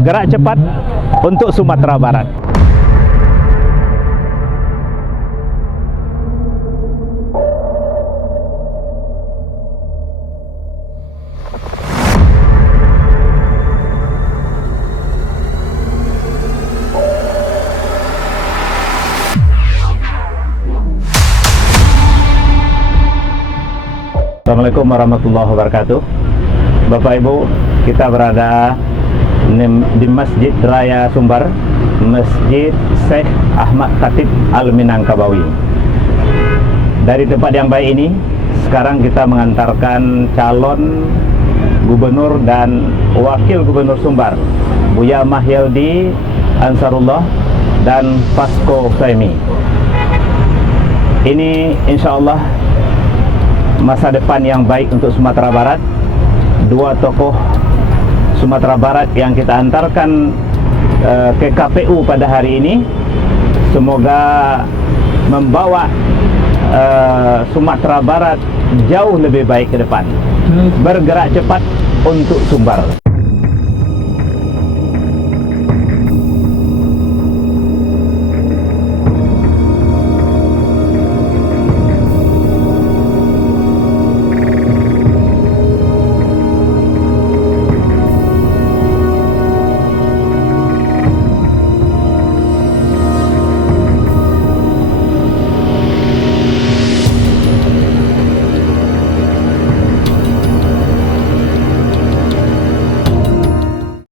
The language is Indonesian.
Gerak cepat untuk Sumatera Barat. Assalamualaikum warahmatullahi wabarakatuh. Bapak Ibu, kita berada di Masjid Raya Sumbar, Masjid Syekh Ahmad Khatib Al-Minangkabawi. Dari tempat yang baik ini, sekarang kita mengantarkan calon gubernur dan wakil gubernur Sumbar, Buya Mahyildi Ansarullah dan Fasko Saimi. Ini insya Allah masa depan yang baik untuk Sumatera Barat. Dua tokoh Sumatera Barat yang kita antarkan ke KPU pada hari ini, semoga membawa Sumatera Barat jauh lebih baik ke depan. Bergerak cepat untuk Sumbar.